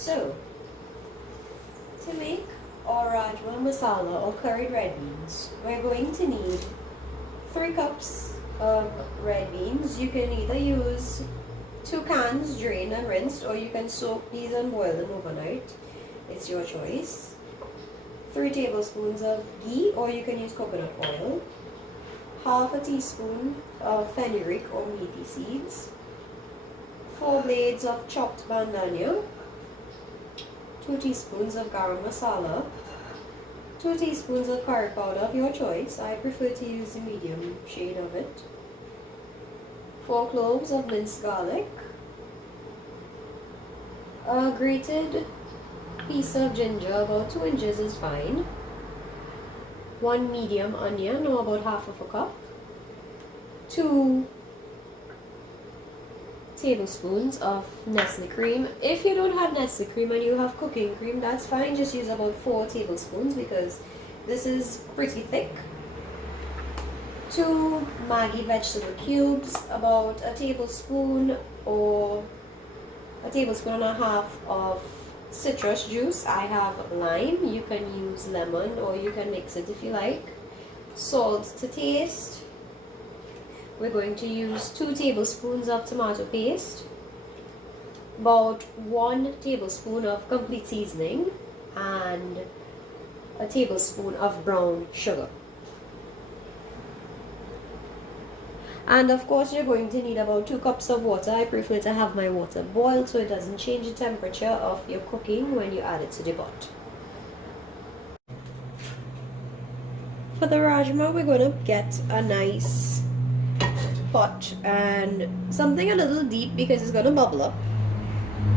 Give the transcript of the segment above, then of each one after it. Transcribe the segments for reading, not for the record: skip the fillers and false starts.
So, to make our Rajma Masala or curried red beans, we're going to need 3 cups of red beans. You can either use 2 cans drained and rinsed, or you can soak these and boil them overnight. It's your choice. 3 tablespoons of ghee, or you can use coconut oil. Half a teaspoon of fenugreek or methi seeds. 4 blades of chopped bandania. 2 teaspoons of Garam Massala, 2 teaspoons of curry powder of your choice. I prefer to use the medium shade of it. 4 cloves of minced garlic, a grated piece of ginger, about 2 inches is fine. 1 medium onion, or about half of a cup. 2 tablespoons of Nestle Cream. If you don't have Nestle Cream and you have cooking cream, that's fine. Just use about 4 tablespoons because this is pretty thick. 2 Maggi Vegetable cubes, about a tablespoon or a tablespoon and a half of citrus juice. I have lime. You can use lemon or you can mix it if you like. Salt to taste. We're going to use 2 tablespoons of tomato paste, about 1 tablespoon of complete seasoning, and a tablespoon of brown sugar. And of course you're going to need about 2 cups of water. I prefer to have my water boiled so it doesn't change the temperature of your cooking when you add it to the pot. For the rajma, we're going to get a nice pot and something a little deep because it's going to bubble up,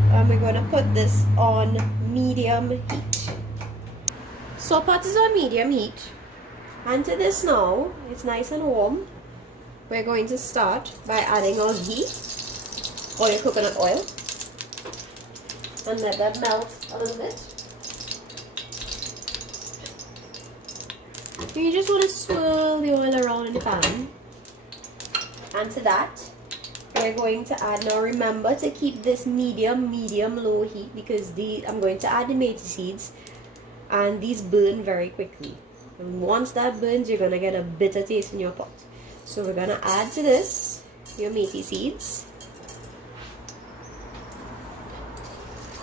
and we're going to put this on medium heat. So pot is on medium heat, and to this now, it's nice and warm. We're going to start by adding our ghee or your coconut oil and let that melt a little bit. You just want to swirl the oil around in the pan. And to that, we're going to add, now remember to keep this medium-low heat because I'm going to add the methi seeds and these burn very quickly. And once that burns, you're going to get a bitter taste in your pot. So we're going to add to this your methi seeds.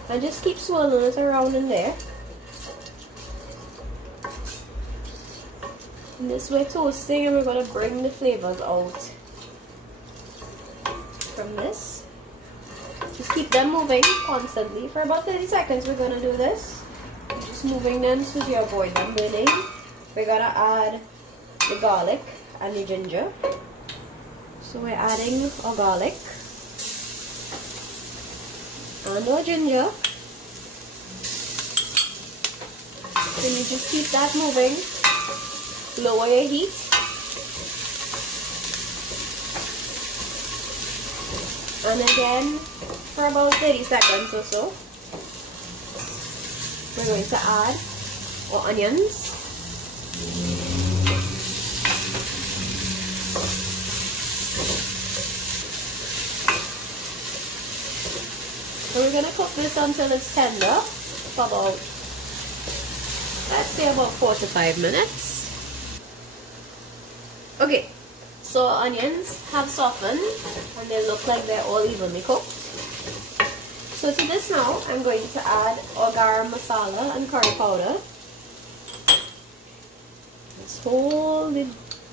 And just keep swirling it around in there. And this we're toasting and we're going to bring the flavors out from this. Just keep them moving constantly for about 30 seconds. We're going to do this, just moving them so you avoid them burning. We're going to add the garlic and the ginger. So we're adding our garlic and our ginger. Then you just keep that moving. Lower your heat. And again, for about 30 seconds or so, we're going to add our onions. So we're going to cook this until it's tender for about, let's say about 4 to 5 minutes. Okay. So our onions have softened and they look like they're all evenly cooked. So to this now, I'm going to add our Garam Masala and curry powder. Let's hold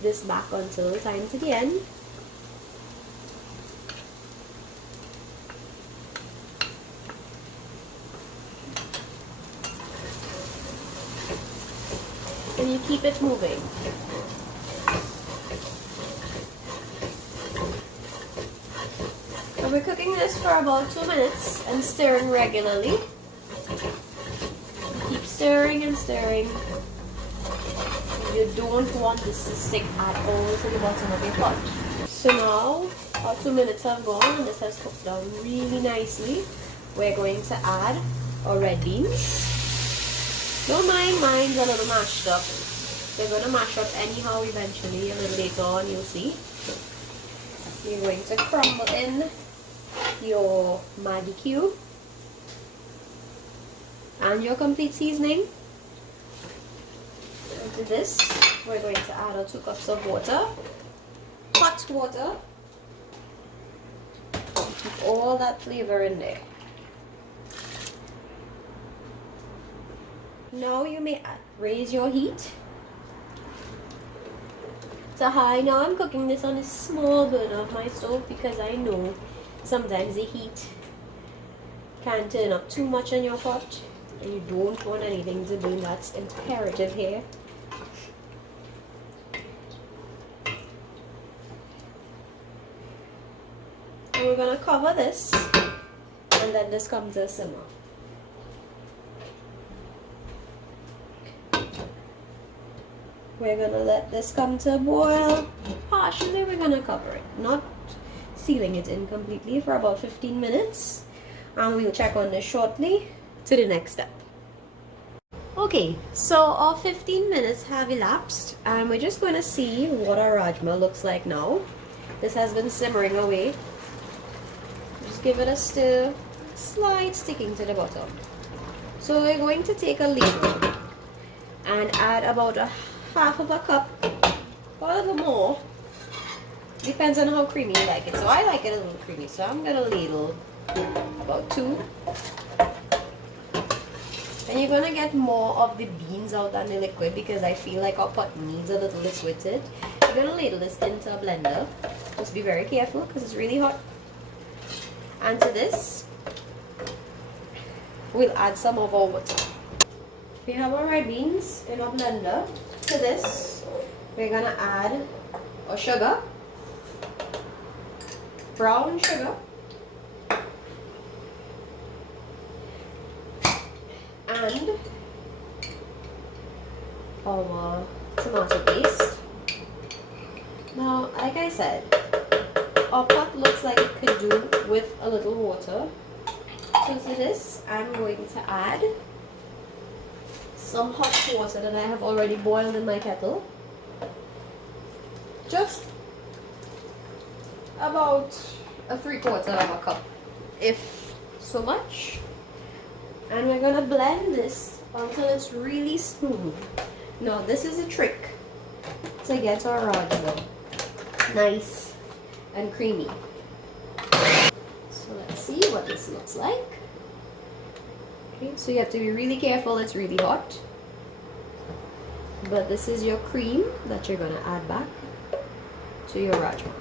this back until the time to the end. And you keep it moving. So we're cooking this for about 2 minutes and stirring regularly. Keep stirring and stirring. You don't want this to stick at all to the bottom of your pot. So now our 2 minutes have gone and this has cooked down really nicely. We're going to add our red beans. Don't mind mine's a little mashed up. They're going to mash up anyhow eventually, a little later on you'll see. You're going to crumble in your Maggi cube. and your complete seasoning. Into this, we're going to add our 2 cups of water, hot water. Keep all that flavor in there. Now you may raise your heat to high. Now I'm cooking this on a small burner of my stove because I know sometimes the heat can turn up too much in your pot and you don't want anything to burn. That's imperative here. And we're going to cover this and let this come to a simmer. We're going to let this come to a boil. Partially we're going to cover it, not sealing it in completely, for about 15 minutes. And we'll check on this shortly to the next step. Okay, so our 15 minutes have elapsed and we're just going to see what our rajma looks like now. This has been simmering away. Just give it a stir, slight sticking to the bottom. So we're going to take a ladle and add about a half of a cup, or a little more, depends on how creamy you like it. So I like it a little creamy, so I'm gonna ladle about 2. And you're gonna get more of the beans out than the liquid because I feel like our pot needs a little liquid. You're gonna ladle this into a blender. Just be very careful because it's really hot. And to this, we'll add some of our water. We have our red beans in our blender. To this, we're gonna add our sugar, brown sugar, and our tomato paste. Now, like I said, our pot looks like it could do with a little water. So to this, I'm going to add some hot water that I have already boiled in my kettle. Just about a 3/4 of a cup, if so much. And we're gonna blend this until it's really smooth. Now this is a trick to get our rajma nice and creamy. So let's see what this looks like. Okay, so you have to be really careful, it's really hot. But this is your cream that you're gonna add back to your rajma.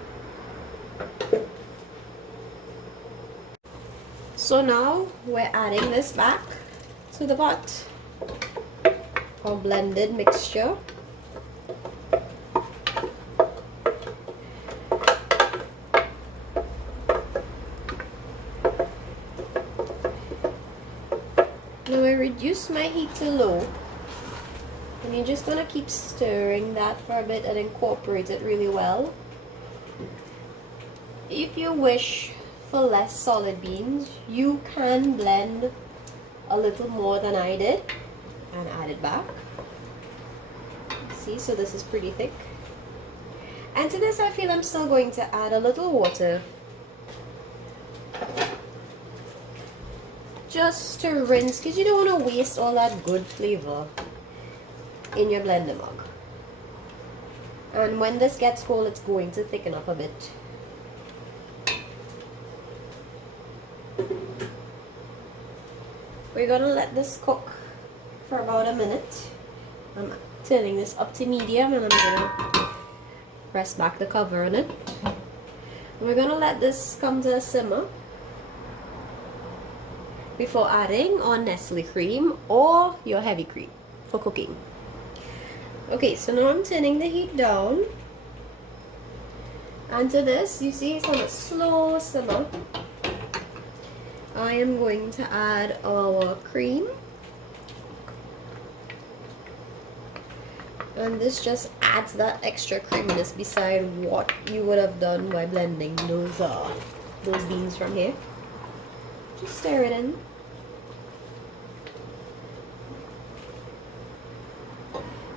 So now we're adding this back to the pot, our blended mixture. Now I reduce my heat to low, and you're just gonna keep stirring that for a bit and incorporate it really well. If you wish for less solid beans, you can blend a little more than I did and add it back. See, so this is pretty thick. And to this I feel I'm still going to add a little water just to rinse, because you don't want to waste all that good flavor in your blender mug. And when this gets cold, it's going to thicken up a bit. We're gonna let this cook for about a minute. I'm turning this up to medium and I'm gonna press back the cover on it. We're gonna let this come to a simmer before adding our Nestle cream or your heavy cream for cooking. Okay, so now I'm turning the heat down, and to this, you see it's on a slow simmer. I am going to add our cream, and this just adds that extra creaminess beside what you would have done by blending those beans from here. Just stir it in.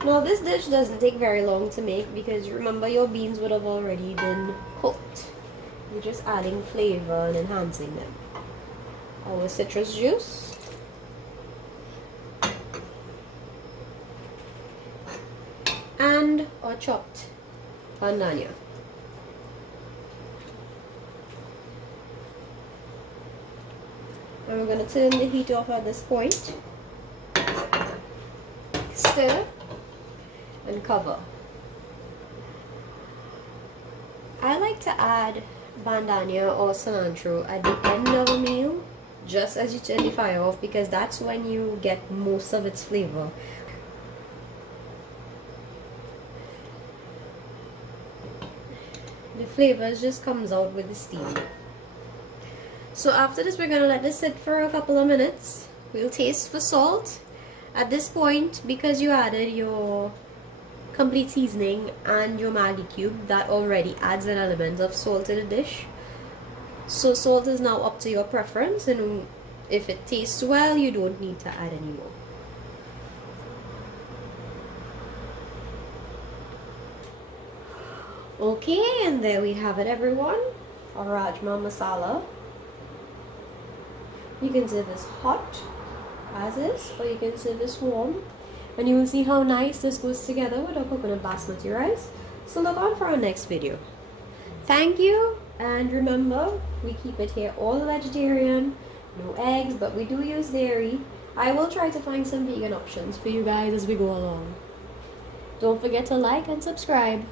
Now this dish doesn't take very long to make because remember your beans would have already been cooked. You're just adding flavor and enhancing them. Our citrus juice. or chopped bandania. And we're going to turn the heat off at this point. Stir and cover. I like to add bandania or cilantro at the end of a meal, just as you turn the fire off, because that's when you get most of its flavor. The flavors just comes out with the steam. So after this, we're going to let this sit for a couple of minutes. We'll taste for salt. At this point, because you added your complete seasoning and your Maggi cube, that already adds an element of salt to the dish. So salt is now up to your preference, and if it tastes well, you don't need to add any more. Okay, and there we have it, everyone. Our Rajma Masala. You can serve this hot as is, or you can serve this warm, and you will see how nice this goes together with our coconut basmati rice. So look out for our next video. Thank you, and remember, we keep it here all vegetarian, no eggs, but we do use dairy. I will try to find some vegan options for you guys as we go along. Don't forget to like and subscribe.